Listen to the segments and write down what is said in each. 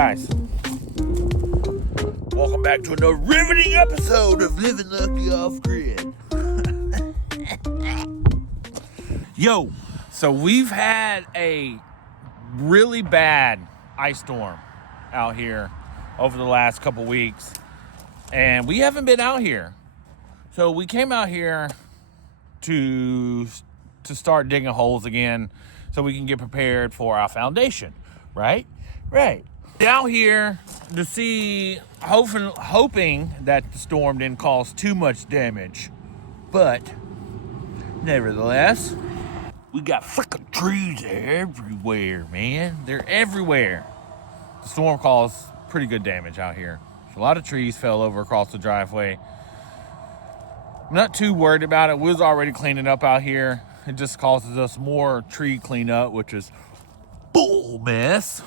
guys? Welcome back to another riveting episode of Living Lucky Off Grid. Yo, so we've had a really bad ice storm out here over the last couple weeks, and we haven't been out here. So we came out here to start digging holes again so we can get prepared for our foundation, right? Out here to see, hoping that the storm didn't cause too much damage, but nevertheless, we got freaking trees everywhere, man. They're everywhere. The storm caused pretty good damage out here. So a lot of trees fell over across the driveway. I'm not too worried about it. We was already cleaning up out here. It just causes us more tree cleanup, which is bull mess.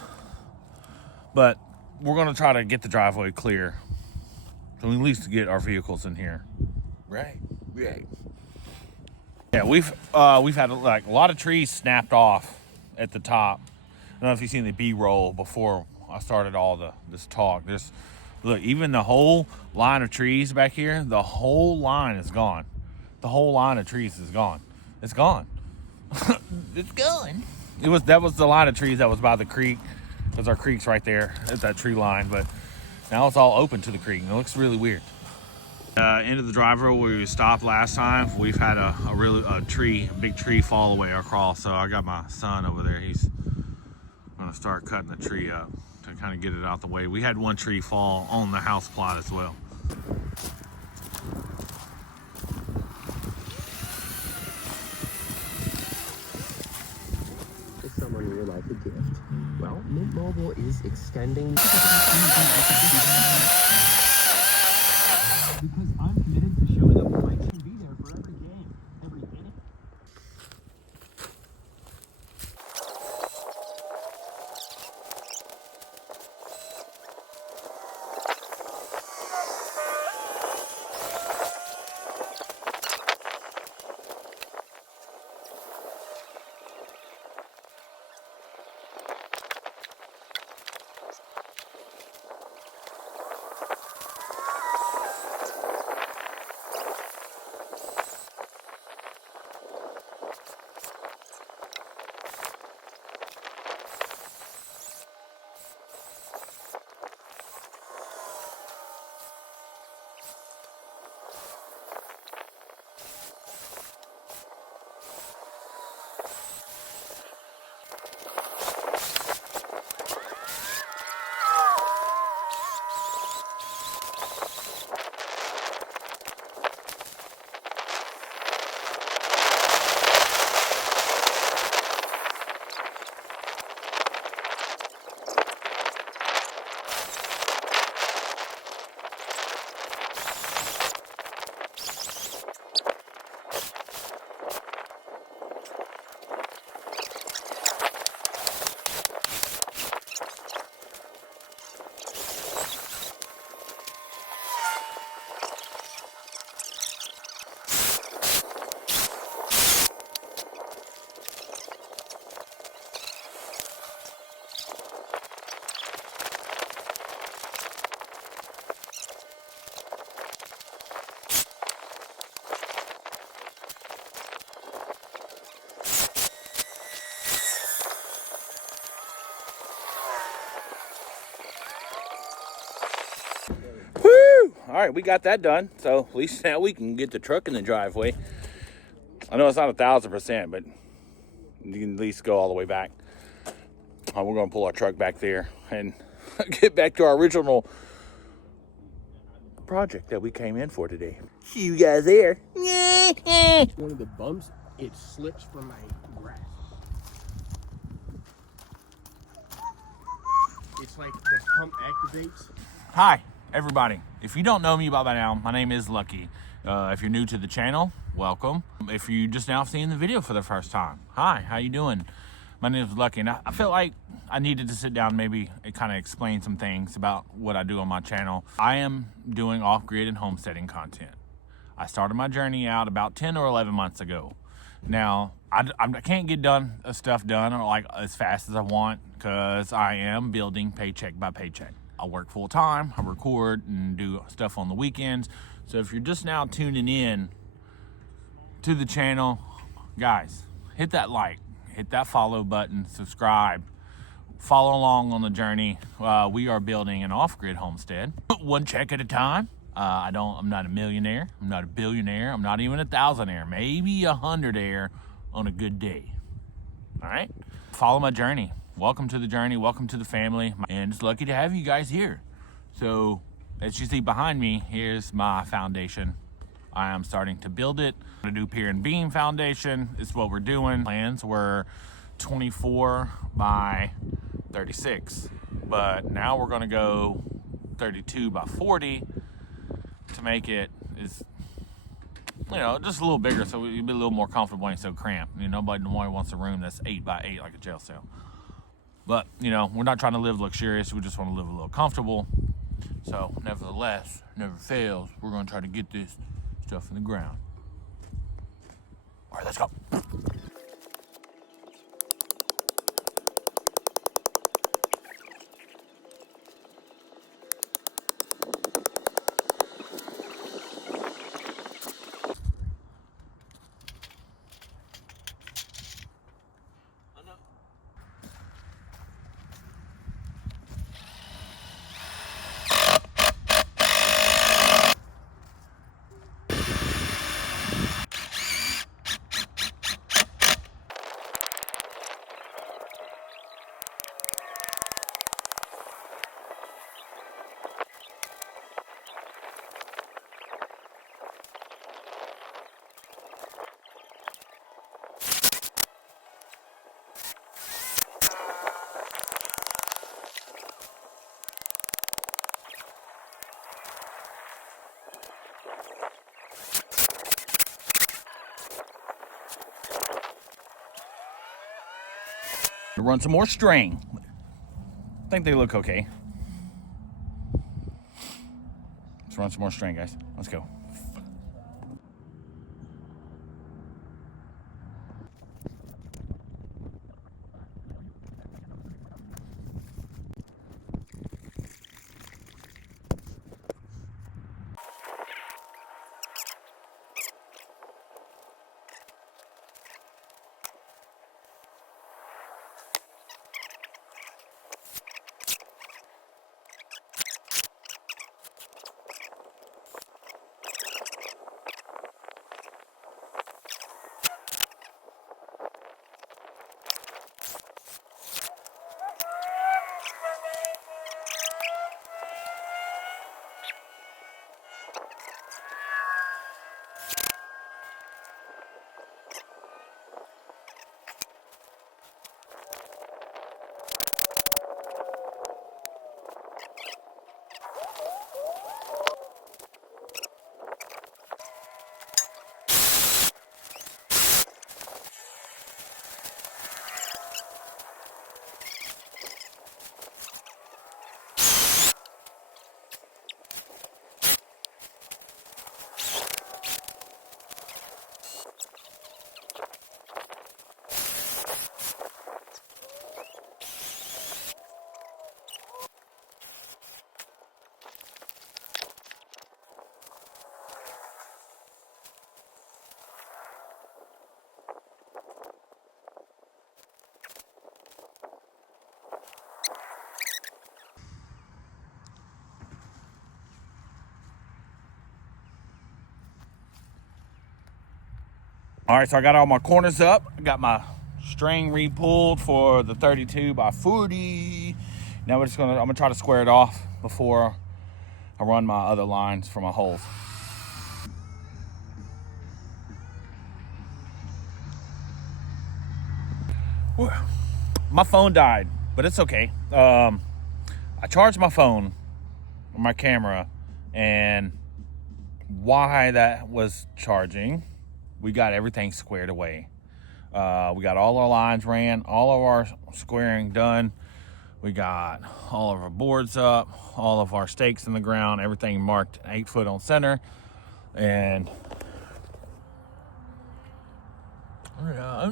But we're gonna try to get the driveway clear, so we at least get our vehicles in here. Right. Yeah, we've had like a lot of trees snapped off at the top. I don't know if you've seen the B-roll before I started this talk. Look, even the whole line of trees back here, the whole line is gone. The whole line of trees is gone. It's gone. It's gone. That was the line of trees that was by the creek. Because our creek's right there at that tree line, but now it's all open to the creek. It looks really weird. Into the driveway where we stopped last time, we've had a big tree fall away across. So I got my son over there. He's gonna start cutting the tree up to kind of get it out the way. We had one tree fall on the house plot as well. Someone you would like a gift. Well, Mint Mobile is extending. Because I'm committed to showing up when I can be there for every game, every inning. All right, we got that done. So at least now we can get the truck in the driveway. I know it's not 1,000%, but you can at least go all the way back. We're going to pull our truck back there and get back to our original project that we came in for today. See you guys there. One of the bumps, it slips from my grass. It's like the pump activates. Hi, everybody. If you don't know me by now, my name is Lucky. If you're new to the channel, welcome. If you just now seeing the video for the first time, hi, how you doing? My name is Lucky, and I felt like I needed to sit down maybe and kind of explain some things about what I do on my channel. I am doing off-grid and homesteading content. I started my journey out about 10 or 11 months ago. Now, I can't get stuff done like as fast as I want because I am building paycheck by paycheck. I work full time, I record and do stuff on the weekends. So if you're just now tuning in to the channel, guys, hit that like, hit that follow button, subscribe, follow along on the journey. We are building an off-grid homestead, one check at a time. I'm not a millionaire, I'm not a billionaire, I'm not even a thousandaire, maybe a hundredaire on a good day. All right, follow my journey. Welcome to the journey, welcome to the family, and it's lucky to have you guys here. So as you see behind me, here's my foundation. I am starting to build it. A new pier and beam foundation is what we're doing. Plans were 24 by 36, but now we're gonna go 32 by 40 to make it just a little bigger, so you'll be a little more comfortable and so cramped. Nobody wants a room that's 8 by 8 like a jail cell. But we're not trying to live luxurious. We just want to live a little comfortable. So nevertheless, never fails, we're going to try to get this stuff in the ground. All right, let's go. Run some more string. I think they look okay. Let's run some more string, guys. Let's go. All right, so I got all my corners up. I got my string re-pulled for the 32 by 40. Now I'm gonna try to square it off before I run my other lines for my holes. My phone died, but it's okay. I charged my phone, my camera, and while that was charging, we got everything squared away. We got all our lines ran, all of our squaring done. We got all of our boards up, all of our stakes in the ground, everything marked 8 foot on center. And You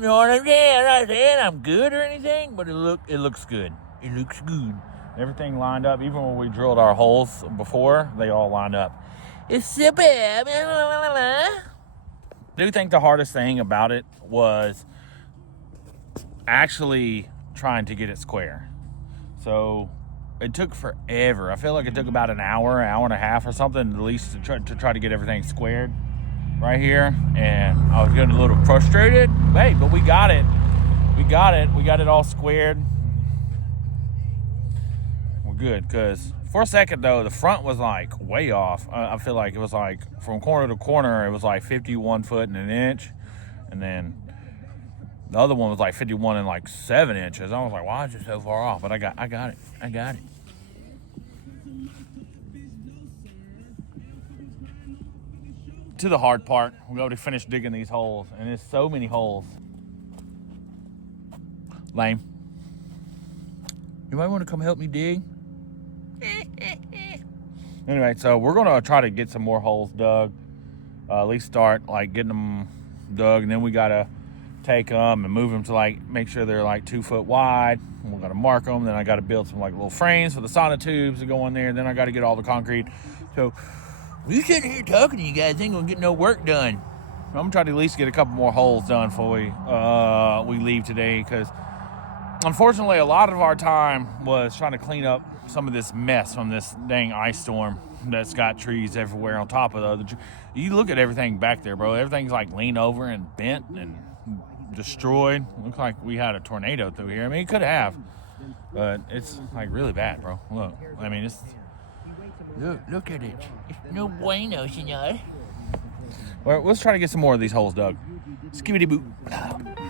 know what I'm saying? I'm not saying I'm good or anything, but it looks good. It looks good. Everything lined up. Even when we drilled our holes before, they all lined up. It's so bad. I do think the hardest thing about it was actually trying to get it square. So it took forever. I feel like it took about an hour and a half or something at least to try to get everything squared right here. And I was getting a little frustrated. Hey, but we got it. We got it all squared. We're good, because for a second though, the front was like way off. I feel like it was like from corner to corner, it was like 51 foot and an inch. And then the other one was like 51 and like 7 inches. I was like, why is it so far off? But I got it. To the hard part, we're going to finish digging these holes, and there's so many holes. Lame. You might want to come help me dig. Anyway, so we're going to try to get some more holes dug. At least start like getting them dug, and then we got to take them and move them to like make sure they're like 2 foot wide. And we're going to mark them. Then I got to build some like little frames for the sauna tubes to go in there. And then I got to get all the concrete. So we sitting here talking to you guys, ain't gonna get no work done. I'm gonna try to at least get a couple more holes done before we leave today, because unfortunately a lot of our time was trying to clean up some of this mess from this dang ice storm that's got trees everywhere on top of the other. You look at everything back there, bro. Everything's like leaned over and bent and destroyed. Looks like we had a tornado through here. I mean, it could have, but it's like really bad, bro. Look, I mean, it's. Look at it. It's no bueno, senor. Well, let's try to get some more of these holes dug. Skibbity boop.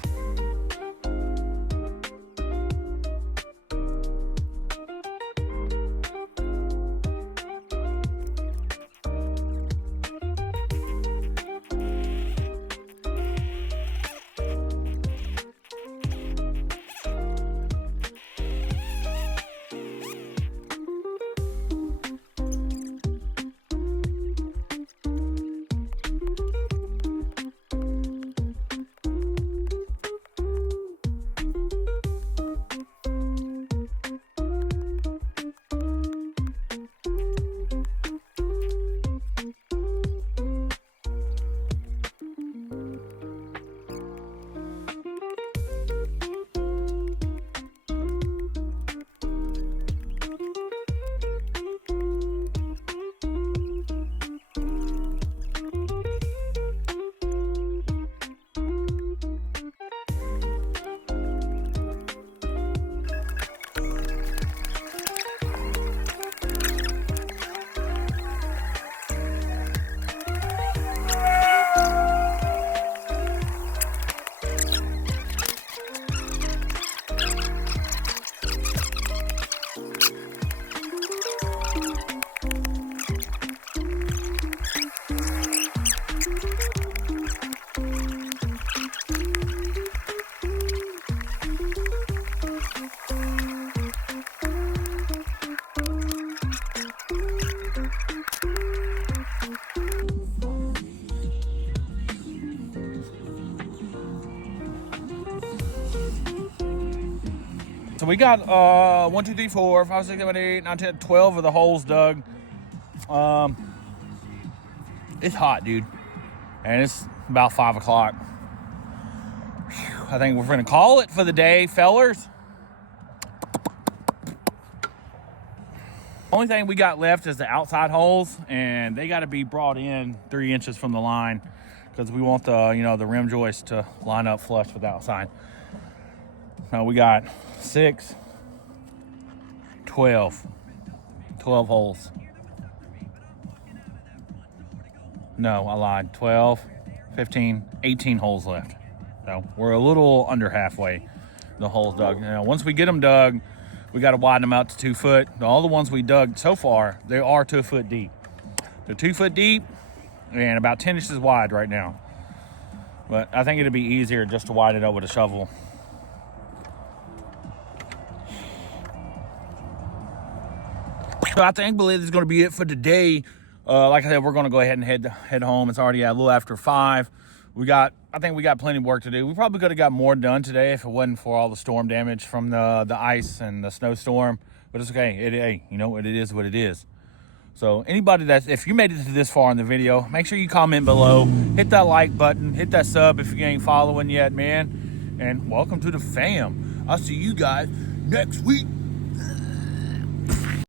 So we got 1, 2, 3, 4, 5, 6, 7, 8, 9, 10, 12 of the holes dug. It's hot, dude. And it's about 5 o'clock. I think we're gonna call it for the day, fellers. Only thing we got left is the outside holes, and they gotta be brought in 3 inches from the line, because we want the, the rim joist to line up flush with the outside. Now we got 6, 12 holes. No, I lied. 12, 15, 18 holes left. So we're a little under halfway the holes dug. Now, once we get them dug, we got to widen them out to 2 foot. All the ones we dug so far, they are 2 foot deep. They're 2 foot deep and about 10 inches wide right now. But I think it'd be easier just to widen it up with a shovel. So I believe this is going to be it for today. Like I said, we're going to go ahead and head home. It's already a little after 5. I think we got plenty of work to do. We probably could have got more done today if it wasn't for all the storm damage from the ice and the snowstorm. But it's okay. Hey, you know, it is what it is. So anybody if you made it to this far in the video, make sure you comment below, hit that like button, hit that sub if you ain't following yet, man. And welcome to the fam. I'll see you guys next week.